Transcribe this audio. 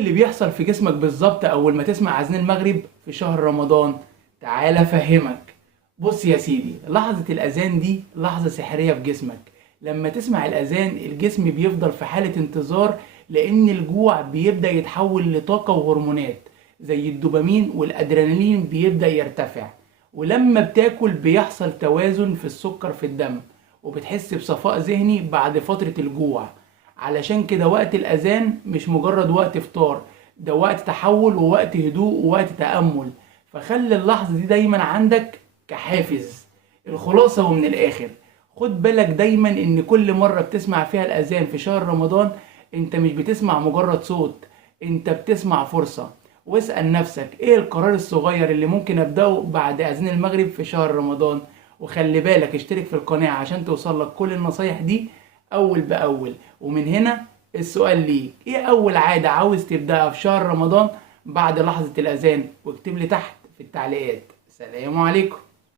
اللي بيحصل في جسمك بالظبط اول ما تسمع اذان المغرب في شهر رمضان؟ تعال افهمك. بص يا سيدي، لحظة الاذان دي لحظة سحرية في جسمك. لما تسمع الاذان الجسم بيفضل في حالة انتظار، لان الجوع بيبدأ يتحول لطاقة وهرمونات زي الدوبامين والادرينالين بيبدأ يرتفع. ولما بتاكل بيحصل توازن في السكر في الدم، وبتحس بصفاء ذهني بعد فترة الجوع. علشان كده وقت الأذان مش مجرد وقت فطار، ده وقت تحول ووقت هدوء ووقت تأمل. فخلي اللحظة دي دايما عندك كحافز. الخلاصة ومن الآخر، خد بالك دايما إن كل مرة بتسمع فيها الأذان في شهر رمضان انت مش بتسمع مجرد صوت، انت بتسمع فرصة. واسأل نفسك ايه القرار الصغير اللي ممكن ابدأه بعد اذان المغرب في شهر رمضان. وخلي بالك اشترك في القناة عشان توصل لك كل النصايح دي اول باول. ومن هنا السؤال ليك، ايه اول عادة عاوز تبدأها في شهر رمضان بعد لحظة الاذان؟ واكتب لي تحت في التعليقات. سلام عليكم.